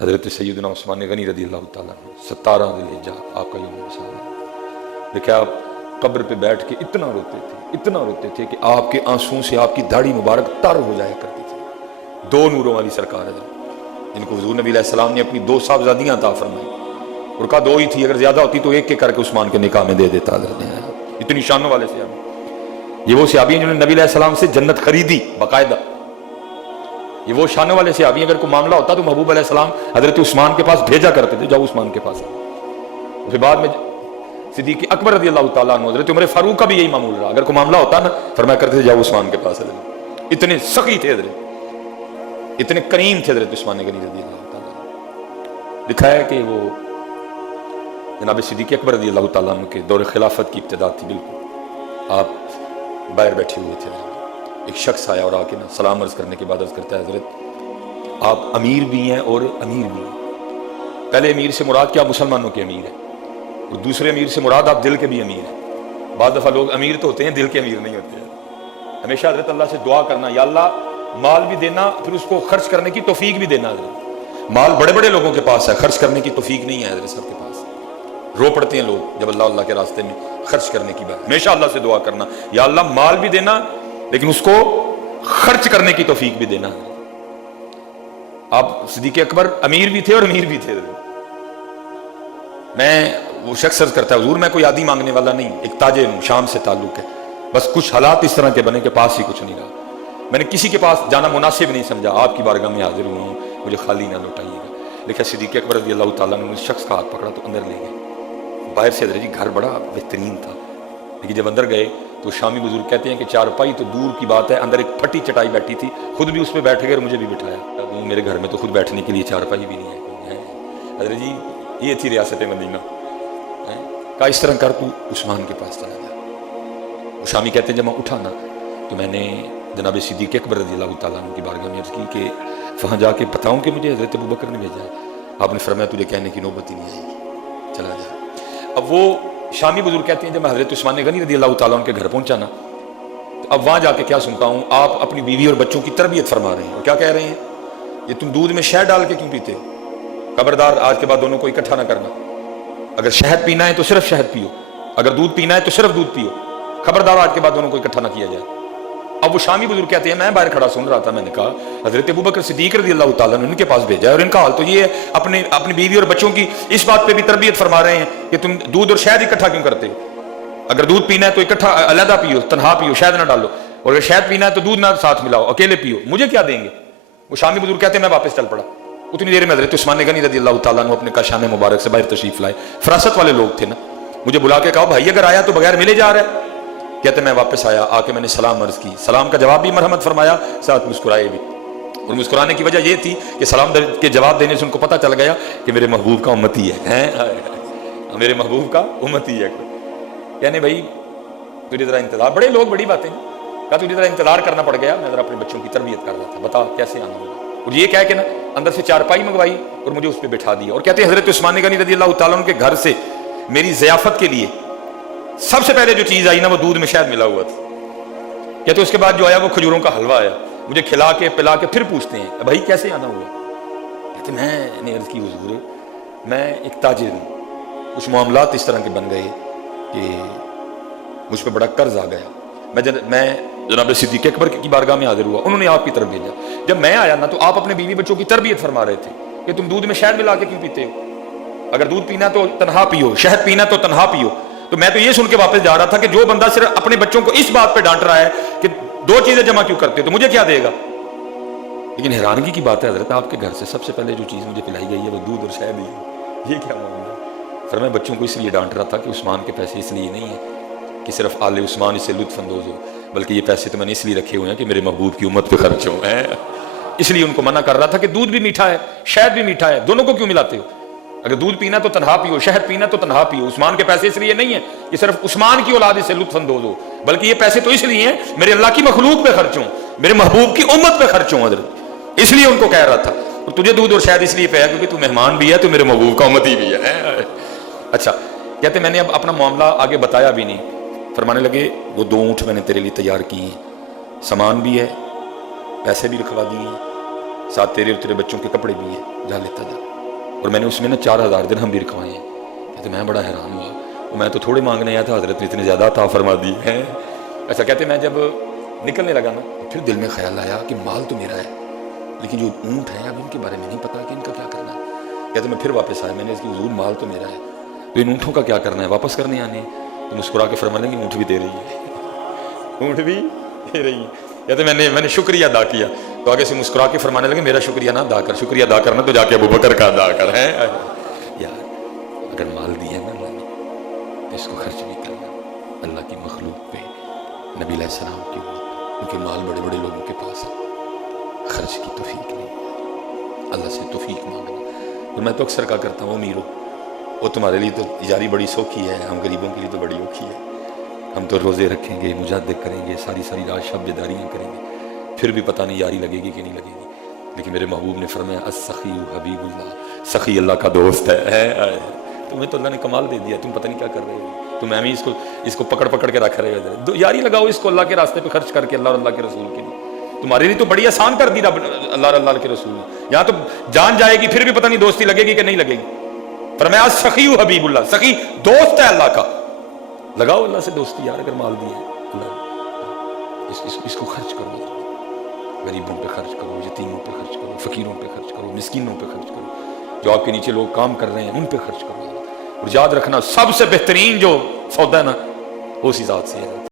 حضرت سیدنا عثمان غنی رضی اللہ تعالیٰ عنہ 17 ذوالحجہ آپ کا یوم وصال ہے۔ دیکھیں آپ قبر پہ بیٹھ کے اتنا روتے تھے کہ آپ کے آنسوں سے آپ کی داڑھی مبارک تر ہو جایا کرتی تھی۔ 2 نوروں والی سرکار ہے جن کو حضور نبی علیہ السلام نے اپنی 2 صاحبزادیاں عطا فرمائی، اور کہا 2 ہی تھی، اگر زیادہ ہوتی تو ایک کر کے عثمان کے نکاح میں دے دیتا حضرت نے۔ اتنی شانوں والے صحابی، یہ وہ صحابی ہیں جنہوں نے نبی علیہ السلام سے جنت خریدی باقاعدہ، یہ وہ شانوں والے صحابی ہیں۔ اگر کوئی معاملہ ہوتا تو محبوب علیہ السلام حضرت عثمان کے پاس بھیجا کرتے تھے، جاؤ عثمان کے پاس۔ پھر بعد میں صدیق اکبر رضی اللہ تعالیٰ عنہ، حضرت عمر فاروق کا بھی یہی معمول رہا، اگر کوئی معاملہ ہوتا نا فرمایا کرتے تھے جاؤ عثمان کے پاس۔ حضرت اتنے سخی تھے، حضرت اتنے کریم تھے حضرت عثمان غنی رضی اللہ تعالیٰ عنہ۔ لکھا ہے کہ وہ جناب صدیق اکبر رضی اللہ تعالیٰ عنہ کے دور خلافت کی ابتدا تھی، بالکل آپ باہر بیٹھے ہوئے تھے، ایک شخص آیا اور آ کے نا سلام عرض کرنے کے بعد عرض کرتا ہے حضرت آپ امیر بھی ہیں اور امیر بھی ہیں۔ پہلے امیر سے مراد کہ آپ مسلمانوں کے امیر ہیں، اور دوسرے امیر سے مراد آپ دل کے بھی امیر ہیں۔ بعض دفعہ لوگ امیر تو ہوتے ہیں دل کے امیر نہیں ہوتے ہیں۔ ہمیشہ حضرت اللہ سے دعا کرنا، یا اللہ مال بھی دینا، پھر اس کو خرچ کرنے کی توفیق بھی دینا۔ حضرت مال بڑے بڑے لوگوں کے پاس ہے، خرچ کرنے کی توفیق نہیں ہے حضرت سب کے پاس۔ رو پڑتے ہیں لوگ جب اللہ کے راستے میں خرچ کرنے کی بات۔ ہمیشہ اللہ سے دعا کرنا، یا اللہ مال بھی دینا لیکن اس کو خرچ کرنے کی توفیق بھی دینا۔ آپ صدیق اکبر امیر بھی تھے اور امیر بھی تھے۔ میں وہ شخص عرض کرتا ہے حضور میں کوئی عادی مانگنے والا نہیں، ایک تاجر ہوں، شام سے تعلق ہے، بس کچھ حالات اس طرح کے بنے کہ پاس ہی کچھ نہیں رہا، میں نے کسی کے پاس جانا مناسب نہیں سمجھا، آپ کی بارگاہ میں حاضر ہوا ہوں، مجھے خالی نہ لوٹائیے گا۔ لیکن صدیق اکبر رضی اللہ تعالیٰ نے اس شخص کا ہاتھ پکڑا تو اندر لے گئے۔ باہر سے حضرت جی گھر بڑا بہترین تھا، لیکن جب اندر گئے تو شامی بزرگ کہتے ہیں کہ چارپائی تو دور کی بات ہے، اندر ایک پھٹی چٹائی بیٹھی تھی، خود بھی اس پہ بیٹھ گئے اور مجھے بھی بٹھایا۔ میرے گھر میں تو خود بیٹھنے کے لیے چارپائی بھی نہیں ہے۔ حضرت جی یہ تھی ریاست مدینہ، کہا اس طرح کر تو عثمان کے پاس چلا جا۔ وہ شامی کہتے ہیں جب میں اٹھا نا تو میں نے جناب صدیق اکبر رضی اللہ تعالیٰ عنہ کی بارگاہ میں عرض کی کہ وہاں جا کے بتاؤں کہ مجھے حضرت ابوبکر نے بھیجا ہے۔ آپ نے فرمایا تجھے کہنے کی نوبت ہی نہیں آئے گی، چلا جا۔ اب وہ شامی بزرگ کہتے ہیں جب میں حضرت عثمان غنی رضی اللہ تعالیٰ عنہ کے گھر پہنچا نا تو اب وہاں جا کے کیا سنتا ہوں، آپ اپنی بیوی اور بچوں کی تربیت فرما رہے ہیں، اور کیا کہہ رہے ہیں، یہ تم دودھ میں شہد ڈال کے کیوں پیتے ہو؟ خبردار آج کے بعد دونوں کو اکٹھا نہ کرنا، اگر شہد پینا ہے تو صرف شہد پیو، اگر دودھ پینا ہے تو صرف دودھ پیو، خبردار آج کے بعد دونوں کو اکٹھا نہ کیا جائے۔ اب وہ شامی بزرگ کہتے ہیں میں باہر کھڑا سن رہا تھا، میں نے کہا حضرت ابوبکر صدیق رضی اللہ تعالیٰ نے ان کے پاس بھیجا ہے، اور ان کا حال تو یہ ہے اپنی بیوی اور بچوں کی اس بات پہ بھی تربیت فرما رہے ہیں کہ تم دودھ اور شہد اکٹھا کیوں کرتے ہو؟ اگر دودھ پینا ہے تو اکٹھا علیحدہ پیو، تنہا پیو، شہد نہ ڈالو، اور اگر شہد پینا ہے تو دودھ نہ ساتھ ملاؤ، اکیلے پیو، مجھے کیا دیں گے؟ وہ شامی بزرگ کہتے ہیں میں واپس چل پڑا۔ اتنی دیر میں حضرت عثمان غنی رضی اللہ تعالیٰ عنہ اپنے کاشان مبارک سے باہر تشریف لائے، فراست والے لوگ تھے نا، مجھے بلا کے کہا بھائی اگر آیا تو بغیر ملے جا رہا ہے؟ کہتے میں واپس آیا، آ کے میں نے سلام عرض کی، سلام کا جواب بھی مرحمت فرمایا، ساتھ مسکرائے بھی، اور مسکرانے کی وجہ یہ تھی کہ سلام کے جواب دینے سے ان کو پتہ چل گیا کہ میرے محبوب کا امتی ہے، میرے محبوب کا امتی ہے۔ یعنی بھائی تجھے ذرا انتظار، بڑے لوگ بڑی باتیں، کہا تجھے ذرا انتظار کرنا پڑ گیا، میں ذرا اپنے بچوں کی تربیت کر رہا تھا، بتا کیسے آنا ہوگا، اور یہ کہہ کے نا اندر سے چارپائی منگوائی اور مجھے اس پہ بٹھا دیا، اور کہتے ہیں حضرت عثمان غنی رضی اللہ تعالیٰ عنہ کے گھر سے میری ضیافت کے لیے سب سے پہلے جو چیز آئی نا وہ دودھ میں شہد ملا ہوا تھا۔ کہتے اس کے بعد جو آیا وہ کھجوروں کا حلوہ آیا، مجھے کھلا کے پلا کے پھر پوچھتے ہیں بھائی کیسے آنا ہوا؟ کہتے میں نے عرض کی حضور میں ایک تاجر ہوں، کچھ معاملات اس طرح کے بن گئے کہ مجھ پہ بڑا قرض آ گیا، میں جناب صدیق اکبر کی بارگاہ میں حاضر ہوا، انہوں نے آپ کی طرف بھیجا، جب میں آیا نا تو آپ اپنے بیوی بچوں کی تربیت فرما رہے تھے کہ تم دودھ میں شہد ملا کے کیوں پیتے ہو، اگر دودھ پینا تو تنہا پیو، شہد پینا تو تنہا پیو۔ تو میں تو یہ سن کے واپس جا رہا تھا کہ جو بندہ صرف اپنے بچوں کو اس بات پہ ڈانٹ رہا ہے کہ 2 چیزیں جمع کیوں کرتے ہو تو مجھے کیا دے گا؟ لیکن حیرانگی کی بات ہے حضرت آپ کے گھر سے سب سے پہلے جو چیز مجھے پلائی گئی ہے وہ دودھ اور شہد ہی ہے، یہ کیا معاملہ ہے؟ پھر میں بچوں کو اس لیے ڈانٹ رہا تھا کہ عثمان کے پیسے اس لیے نہیں ہیں کہ صرف آل عثمان اس سے لطف اندوز ہو، بلکہ یہ پیسے تو میں نے اس لیے رکھے ہوئے ہیں کہ میرے محبوب کی امت پہ خرچ ہوں، اس لیے ان کو منع کر رہا تھا کہ دودھ بھی میٹھا ہے شہد بھی میٹھا ہے، دونوں کو کیوں ملاتے ہو؟ اگر دودھ پینا تو تنہا پیو، شہد پینا تو تنہا پیو، عثمان کے پیسے اس لیے نہیں ہیں کہ صرف عثمان کی اولاد اس سے لطف اندوز ہو، بلکہ یہ پیسے تو اس لیے ہیں میرے اللہ کی مخلوق پہ خرچ ہوں، میرے محبوب کی امت پہ خرچ ہوں حضرت، اس لیے ان کو کہہ رہا تھا، اور تجھے دودھ اور شہد اس لیے پہ ہے کیونکہ تو مہمان بھی ہے، تو میرے محبوب کا امتی بھی ہے۔ اچھا کہتے میں نے اب اپنا معاملہ آگے بتایا بھی نہیں، فرمانے لگے وہ 2 اونٹ میں نے تیرے لیے تیار کیے ہیں، سامان بھی ہے، پیسے بھی رکھوا دیے ہیں، ساتھ تیرے اور تیرے بچوں کے کپڑے بھی ہیں، جا لیتا جا. اور میں نے اس میں نا 4000 درہم بھی رکھوائے ہیں. کہتے میں بڑا حیران ہوا، میں تو تھوڑے مانگنے آیا تھا، حضرت نے اتنے زیادہ عطا فرما دی ہیں. اچھا کہتے میں جب نکلنے لگا نا پھر دل میں خیال آیا کہ مال تو میرا ہے، لیکن جو اونٹ ہیں اب ان کے بارے میں نہیں پتا کہ ان کا کیا کرنا ہے. کہتے میں پھر واپس آیا، میں نے اس کی حضور مال تو میرا ہے، تو ان اونٹوں کا کیا کرنا ہے، واپس کرنے آنے ہیں. تو مسکرا کے فرمانے لگے اونٹ بھی دے رہی ہے، اونٹ بھی دے رہی ہے. کہتے میں نے شکریہ ادا کیا. تو آگے سے مسکرا کے فرمانے لگے میرا شکریہ نہ ادا کر، شکریہ ادا کرنا تو جا کے ابو بکر کا ادا کر. ہے یار اگر مال دیا نا اللہ نے تو اس کو خرچ نہیں کرنا اللہ کی مخلوق پہ، نبی علیہ السلام کی امت پہ، کیونکہ مال بڑے بڑے لوگوں کے پاس ہے، خرچ کی توفیق نہیں. اللہ سے توفیق مانگنا. اور میں تو اکثر کہا کرتا ہوں امیرو وہ تمہارے لیے تو یاری بڑی سوکھی ہے، ہم غریبوں کے لیے تو بڑی اوکھی ہے. ہم تو روزے رکھیں گے، مجاہدے کریں گے، ساری رات شب بیداریاں کریں گے، پھر بھی پتہ نہیں یاری لگے گی کہ نہیں لگے گی. لیکن میرے محبوب نے فرمایا السخی حبیب اللہ، سخی اللہ کا دوست ہے. تمہیں تو اللہ نے کمال دے دیا، تم پتہ نہیں کیا کر رہے ہو. تم ایویں اس کو پکڑ کے رکھ رہے ہو. یاری لگاؤ اس کو اللہ کے راستے پہ خرچ کر کے، اللہ اور اللہ کے رسول کے لیے. تمہارے لیے تو بڑی آسان کر دی رب اللہ اور اللہ کے رسول نے. یہاں تو جان جائے گی پھر بھی پتہ نہیں دوستی لگے گی کہ نہیں لگے گی. فرمایا سخی حبیب اللہ، سخی دوست ہے اللہ کا. لگاؤ اللہ سے دوستی یار، اگر مال دیا اللہ اس کو خرچ کرو، غریبوں پہ خرچ کرو، یتیموں پہ خرچ کرو، فقیروں پہ خرچ کرو، مسکینوں پہ خرچ کرو، جو آپ کے نیچے لوگ کام کر رہے ہیں ان پہ خرچ کرو. اور یاد رکھنا سب سے بہترین جو سودا ہے نا وہ اسی ذات سے ہے.